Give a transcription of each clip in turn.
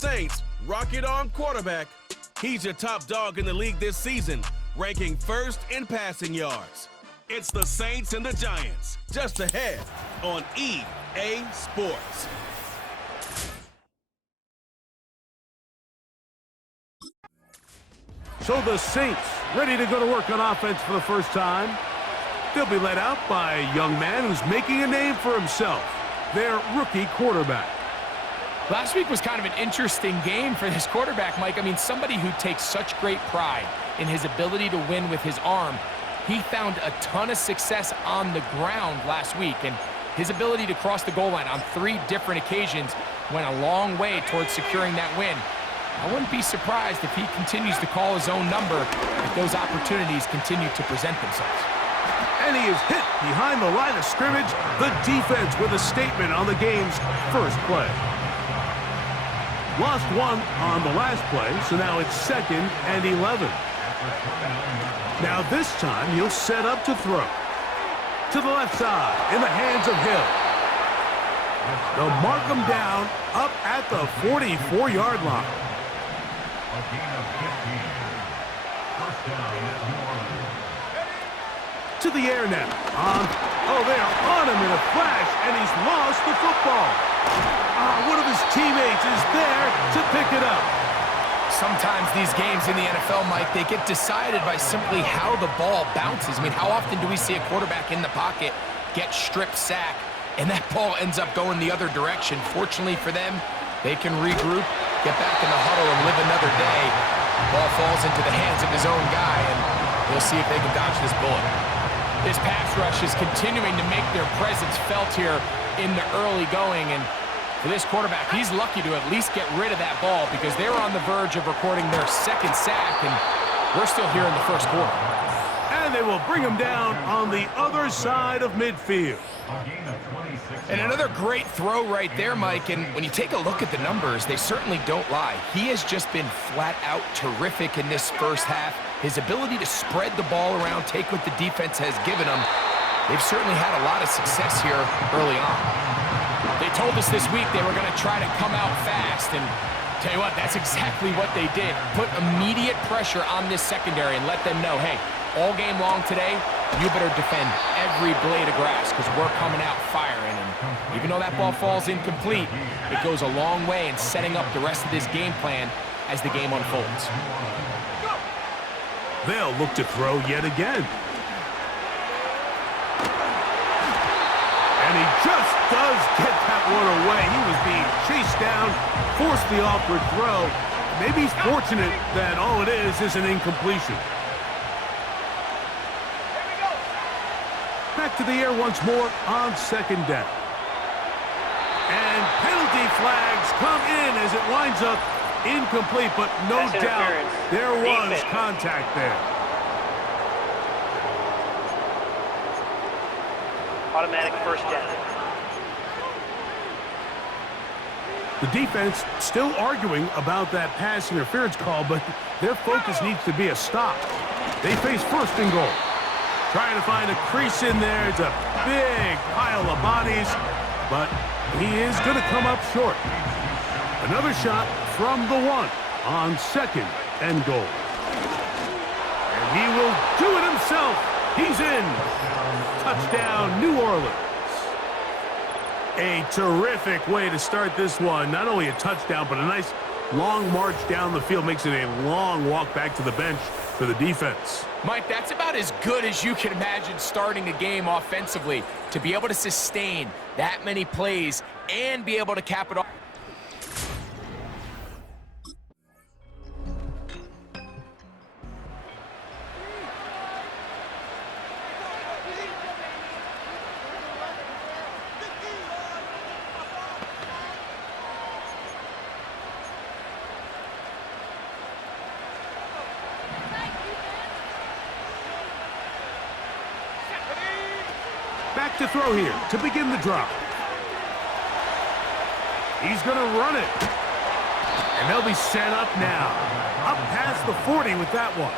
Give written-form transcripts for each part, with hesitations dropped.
Saints, rocket arm quarterback. He's your top dog in the league this season, ranking first in passing yards. It's the Saints and the Giants, just ahead on EA Sports. So the Saints ready to go to work on offense for the first time. They'll be led out by a young man who's making a name for himself, their rookie quarterback. Last week was kind of an interesting game for this quarterback, Mike. I mean, somebody who takes such great pride in his ability to win with his arm. He found a ton of success on the ground last week, and his ability to cross the goal line on 3 different occasions went a long way towards securing that win. I wouldn't be surprised if he continues to call his own number if those opportunities continue to present themselves. And he is hit behind the line of scrimmage. The defense with a statement on the game's first play. Lost 1 on the last play, so now it's 2nd and 11. Now this time he'll set up to throw. To the left side, in the hands of Hill. They'll mark him down up at the 44-yard line. To the air now. They are on him in a flash, and he's lost the football. One of his teammates is there to pick it up. Sometimes these games in the NFL, Mike, they get decided by simply how the ball bounces. I mean, how often do we see a quarterback in the pocket get strip sack, and that ball ends up going the other direction? Fortunately for them, they can regroup, get back in the huddle, and live another day. Ball falls into the hands of his own guy, and we'll see if they can dodge this bullet. This pass rush is continuing to make their presence felt here in the early going, and for this quarterback, he's lucky to at least get rid of that ball because they were on the verge of recording their 2nd sack, and we're still here in the first quarter. And they will bring him down on the other side of midfield. And another great throw right there, Mike, and when you take a look at the numbers, they certainly don't lie. He has just been flat out terrific in this first half. His ability to spread the ball around, take what the defense has given him, they've certainly had a lot of success here early on. They told us this week they were going to try to come out fast, and tell you what, that's exactly what they did. Put immediate pressure on this secondary and let them know, hey, all game long today, you better defend every blade of grass because we're coming out firing. And even though that ball falls incomplete, it goes a long way in setting up the rest of this game plan as the game unfolds. They'll look to throw yet again. And he just does get that one away. He was being chased down, forced the awkward throw. Maybe he's fortunate that all it is an incompletion. Back to the air once more on 2nd down. And penalty flags come in as it winds up incomplete, but no doubt there was contact there. Automatic first down. The defense still arguing about that pass interference call, but their focus needs to be a stop. They face 1st and goal. Trying to find a crease in there. It's a big pile of bodies, but he is going to come up short. Another shot from the 1 on 2nd and goal. And he will do it himself. He's in. Touchdown, New Orleans. A terrific way to start this one. Not only a touchdown, but a nice long march down the field. Makes it a long walk back to the bench for the defense. Mike, that's about as good as you can imagine starting a game offensively. To be able to sustain that many plays and be able to cap it off. Back to throw here to begin the drive. He's going to run it. And they'll be set up now. Up past the 40 with that one.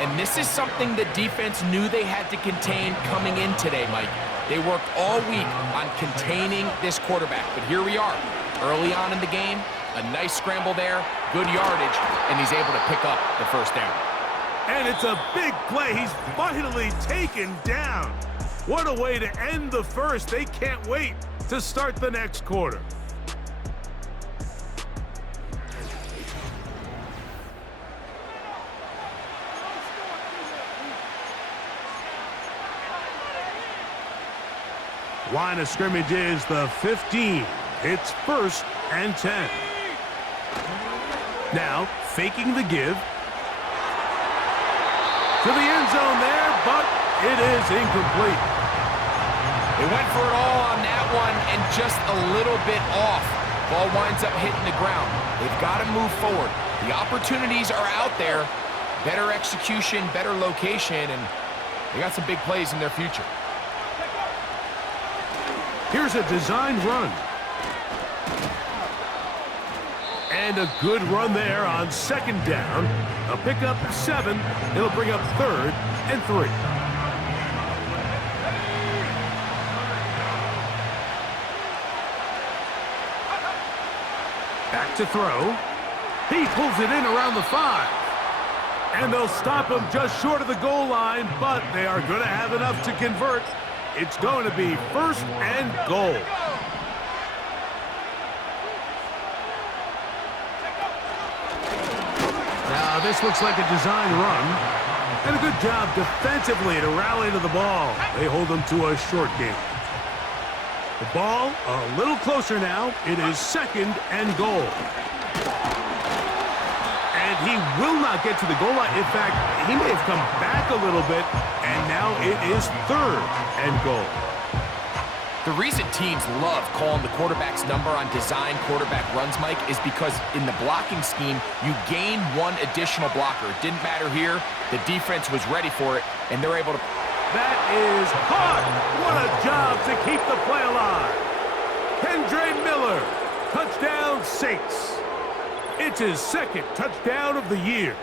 And this is something the defense knew they had to contain coming in today, Mike. They worked all week on containing this quarterback. But here we are, early on in the game, A nice scramble there, good yardage, and he's able to pick up the first down. And it's a big play. He's finally taken down. What a way to end the first. They can't wait to start the next quarter. Line of scrimmage is the 15. It's 1st and 10. Now, faking the give. To the end zone there, but it is incomplete. They went for it all on that one and just a little bit off. Ball winds up hitting the ground. They've got to move forward. The opportunities are out there. Better execution, better location, and they got some big plays in their future. Here's a designed run. And a good run there on 2nd down. A pickup 7. It'll bring up 3rd and 3. Back to throw. He pulls it in around the 5. And they'll stop him just short of the goal line, but they are going to have enough to convert. It's going to be 1st and goal. Now, this looks like a design run. And a good job defensively to rally to the ball. They hold them to a short game. The ball a little closer now. It is 2nd and goal. And he will not get to the goal line. In fact, he may have come back a little bit, and now it is 3rd and goal. The reason teams love calling the quarterback's number on design quarterback runs, Mike, is because in the blocking scheme, you gain one additional blocker. It didn't matter here. The defense was ready for it, and they're able to... That is hard. What a job to keep the play alive. Kendre Miller, touchdown Saints. It's his 2nd touchdown of the year.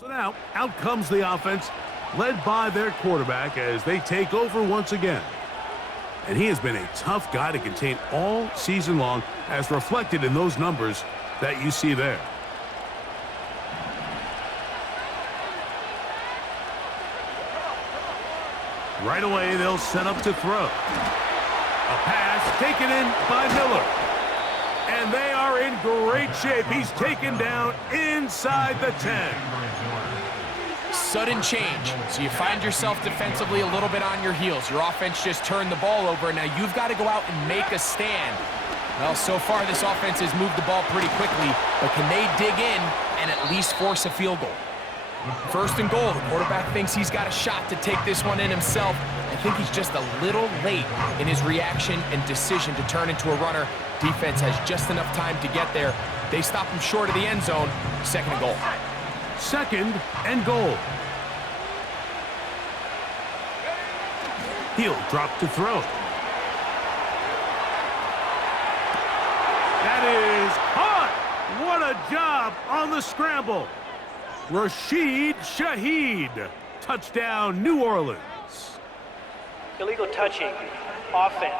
So now, out comes the offense, led by their quarterback as they take over once again. And he has been a tough guy to contain all season long, as reflected in those numbers that you see there. Right away, they'll set up to throw. A pass taken in by Miller. And they are in great shape. He's taken down inside the 10. Sudden change. So you find yourself defensively a little bit on your heels. Your offense just turned the ball over, and now you've got to go out and make a stand. Well, so far this offense has moved the ball pretty quickly, but can they dig in and at least force a field goal? 1st and goal. The quarterback thinks he's got a shot to take this one in himself. I think he's just a little late in his reaction and decision to turn into a runner. Defense has just enough time to get there. They stop him short of the end zone. 2nd and goal. 2nd and goal. He'll drop to throw. That is hot. What a job on the scramble. Rashid Shaheed. Touchdown, New Orleans. Illegal touching. Offense.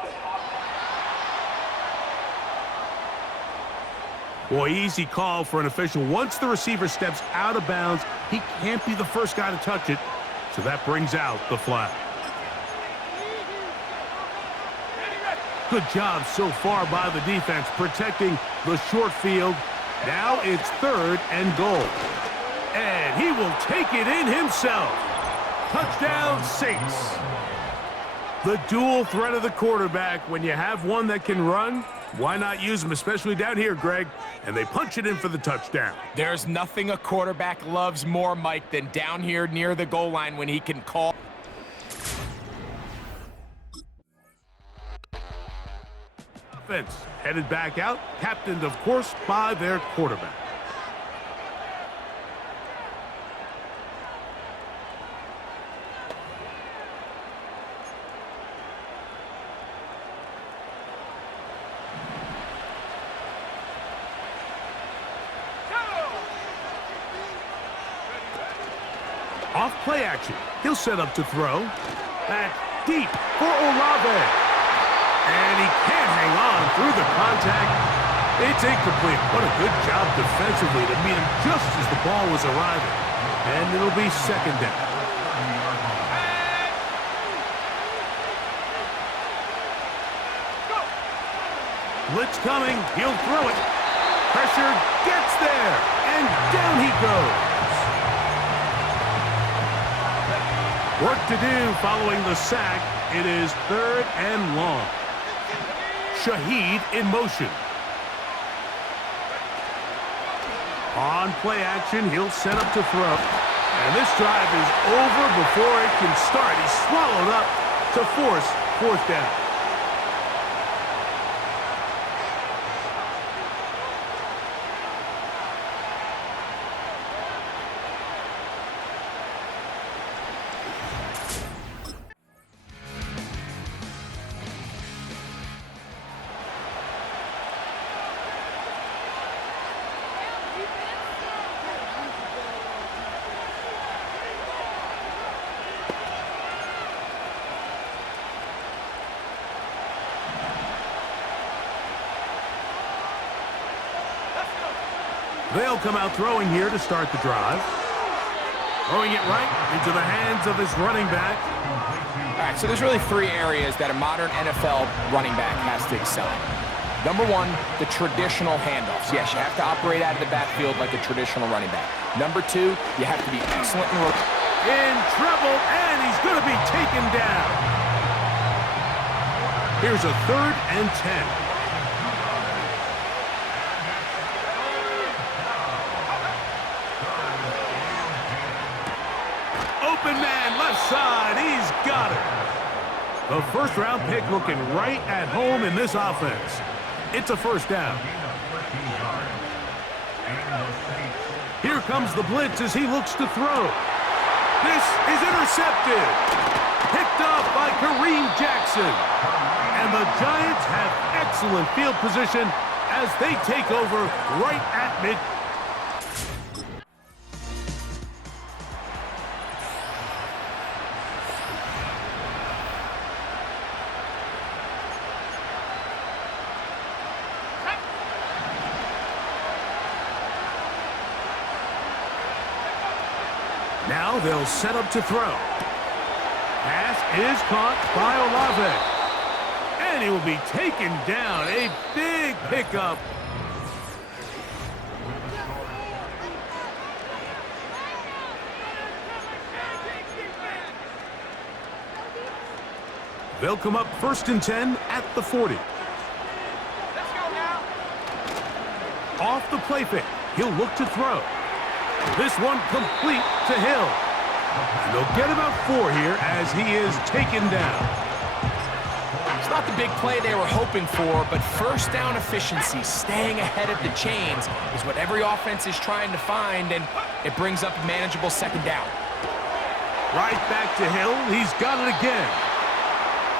Boy, easy call for an official. Once the receiver steps out of bounds, he can't be the first guy to touch it. So that brings out the flag. Good job so far by the defense protecting the short field. Now it's 3rd and goal. And he will take it in himself. Touchdown, Saints. The dual threat of the quarterback. When you have one that can run, why not use him, especially down here, Greg? And they punch it in for the touchdown. There's nothing a quarterback loves more, Mike, than down here near the goal line when he can call. Offense headed back out, captained, of course, by their quarterback. Off play action. He'll set up to throw. Back deep for Olave. And he can't hang on through the contact. It's incomplete. What a good job defensively to meet him just as the ball was arriving. And it'll be second down. Blitz coming. He'll throw it. Pressure gets there. And down he goes. Work to do following the sack. It is 3rd and long. Shaheed in motion. On play action, he'll set up to throw. And this drive is over before it can start. He's swallowed up to force 4th down. They'll come out throwing here to start the drive. Throwing it right into the hands of his running back. All right, so there's really 3 areas that a modern NFL running back has to excel in. Number 1, the traditional handoffs. Yes, you have to operate out of the backfield like a traditional running back. Number 2, you have to be excellent in trouble, and he's going to be taken down. Here's a 3rd and 10. Open man, left side, he's got it. The first-round pick looking right at home in this offense. It's a 1st down. Here comes the blitz as he looks to throw. This is intercepted. Picked off by Kareem Jackson. And the Giants have excellent field position as they take over right at mid. Now they'll set up to throw. Pass is caught by Olave. And he will be taken down. A big pickup. They'll come up 1st and 10 at the 40. Let's go now. Off the play fake. He'll look to throw. This one complete to Hill. And they'll get about 4 here as he is taken down. It's not the big play they were hoping for, but 1st down efficiency, staying ahead of the chains, is what every offense is trying to find, and it brings up a manageable 2nd down. Right back to Hill. He's got it again.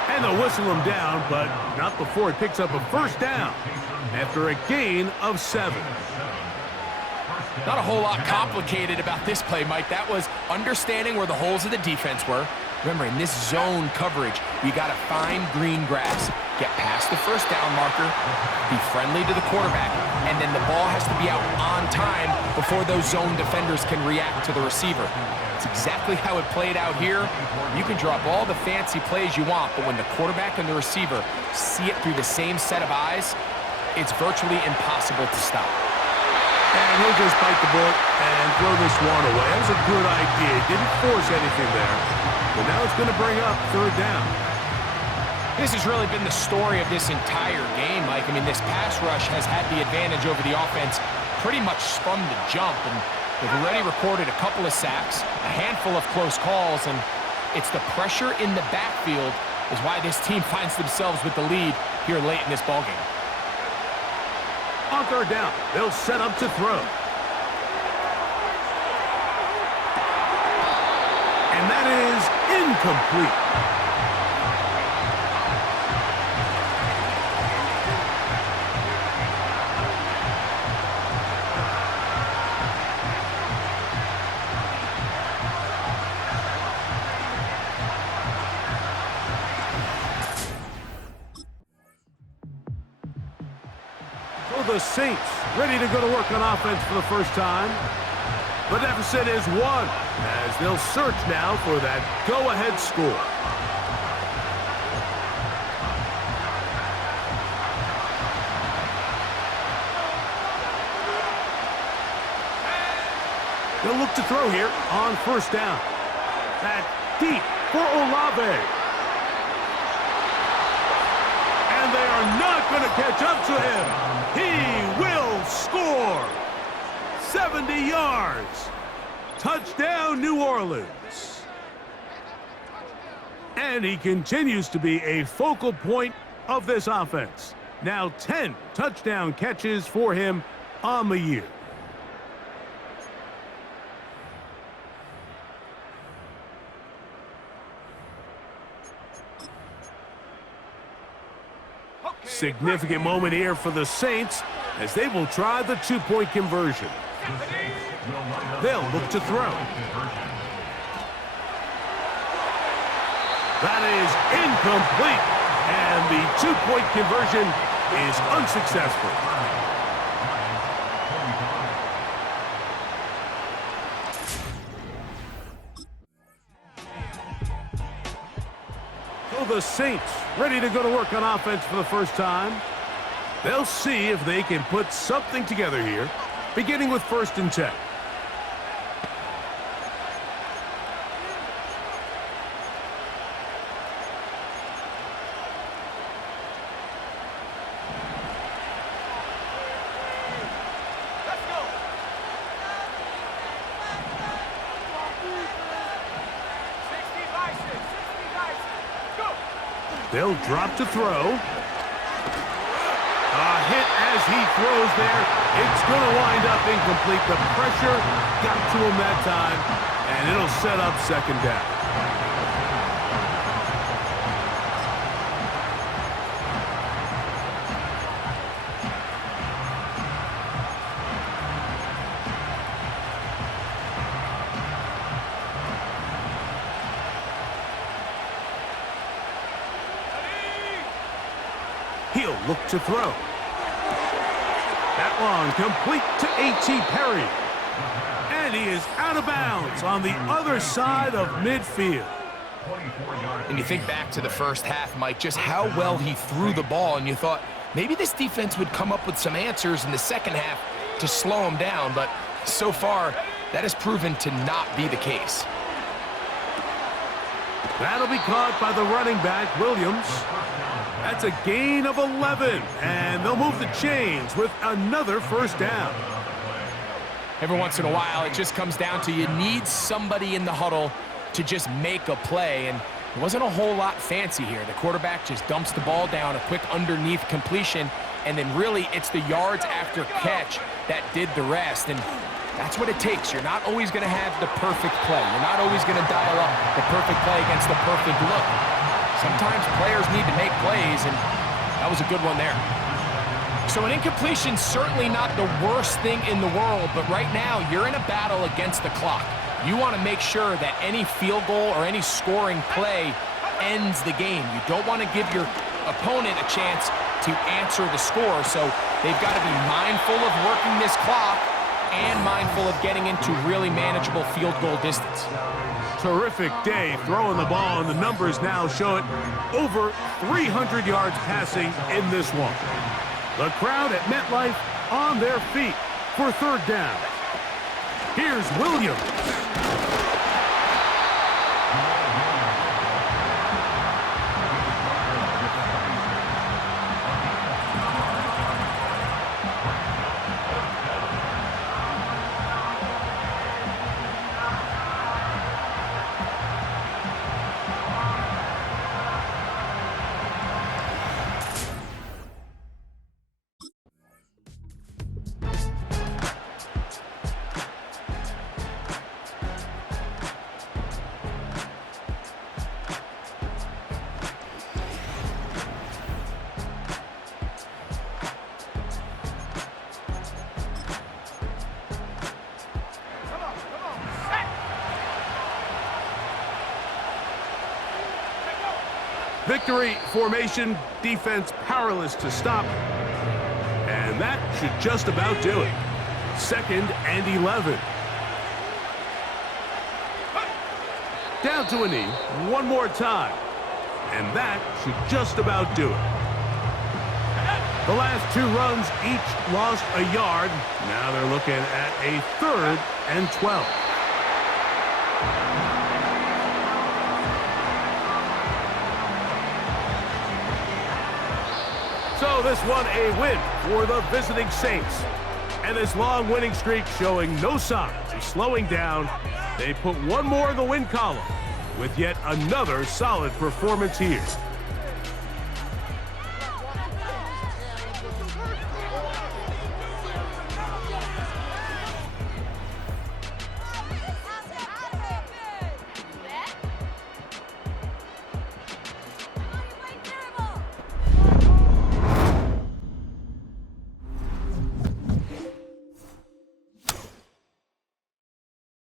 And they'll whistle him down, but not before he picks up a 1st down after a gain of 7. Not a whole lot complicated about this play, Mike. That was understanding where the holes of the defense were. Remember, in this zone coverage, you got to find green grass, get past the 1st down marker, be friendly to the quarterback, and then the ball has to be out on time before those zone defenders can react to the receiver. It's exactly how it played out here. You can drop all the fancy plays you want, but when the quarterback and the receiver see it through the same set of eyes, it's virtually impossible to stop. And he'll just bite the bullet and throw this one away. That was a good idea. Didn't force anything there. But now it's going to bring up 3rd down. This has really been the story of this entire game, Mike. I mean, this pass rush has had the advantage over the offense pretty much from the jump. And they've already recorded a couple of sacks, a handful of close calls, and it's the pressure in the backfield is why this team finds themselves with the lead here late in this ballgame. On 3rd down, they'll set up to throw. And that is incomplete. the Saints ready to go to work on offense for the first time. The deficit is 1, as they'll search now for that go-ahead score. They'll look to throw here on first down. That deep for Olave. And they are not going to catch up to him. He will score. 70 yards. Touchdown, New Orleans. And he continues to be a focal point of this offense. Now 10 touchdown catches for him on the year. Significant moment here for the Saints as they will try the two-point conversion. They'll look to throw. That is incomplete, and the two-point conversion is unsuccessful. So the Saints ready to go to work on offense for the first time. They'll see if they can put something together here, beginning with 1st and 10. They'll drop to throw. A hit as he throws there. It's going to wind up incomplete. The pressure got to him that time, and it'll set up 2nd down. He'll look to throw. That one complete to A.T. Perry. And he is out of bounds on the other side of midfield. And you think back to the first half, Mike, just how well he threw the ball, and you thought maybe this defense would come up with some answers in the second half to slow him down, but so far that has proven to not be the case. That'll be caught by the running back, Williams. That's a gain of 11, and they'll move the chains with another 1st down. Every once in a while, it just comes down to you need somebody in the huddle to just make a play, and it wasn't a whole lot fancy here. The quarterback just dumps the ball down, a quick underneath completion, and then really it's the yards after catch that did the rest, and that's what it takes. You're not always going to have the perfect play. You're not always going to dial up the perfect play against the perfect look. Sometimes players need to make plays, and that was a good one there. So an incompletion, certainly not the worst thing in the world, but right now you're in a battle against the clock. You want to make sure that any field goal or any scoring play ends the game. You don't want to give your opponent a chance to answer the score, so they've got to be mindful of working this clock and mindful of getting into really manageable field goal distance. Terrific day throwing the ball, and the numbers now show it over 300 yards passing in this one. The crowd at MetLife on their feet for 3rd down. Here's Williams. Victory formation, defense powerless to stop. And And that should just about do it. 2nd and 11. Down to a knee, one more time. And that should just about do it. The last 2 runs each lost a yard. Now they're looking at a 3rd and 12. So this one a win for the visiting Saints. And this long winning streak showing no signs of slowing down. They put one more in the win column with yet another solid performance here.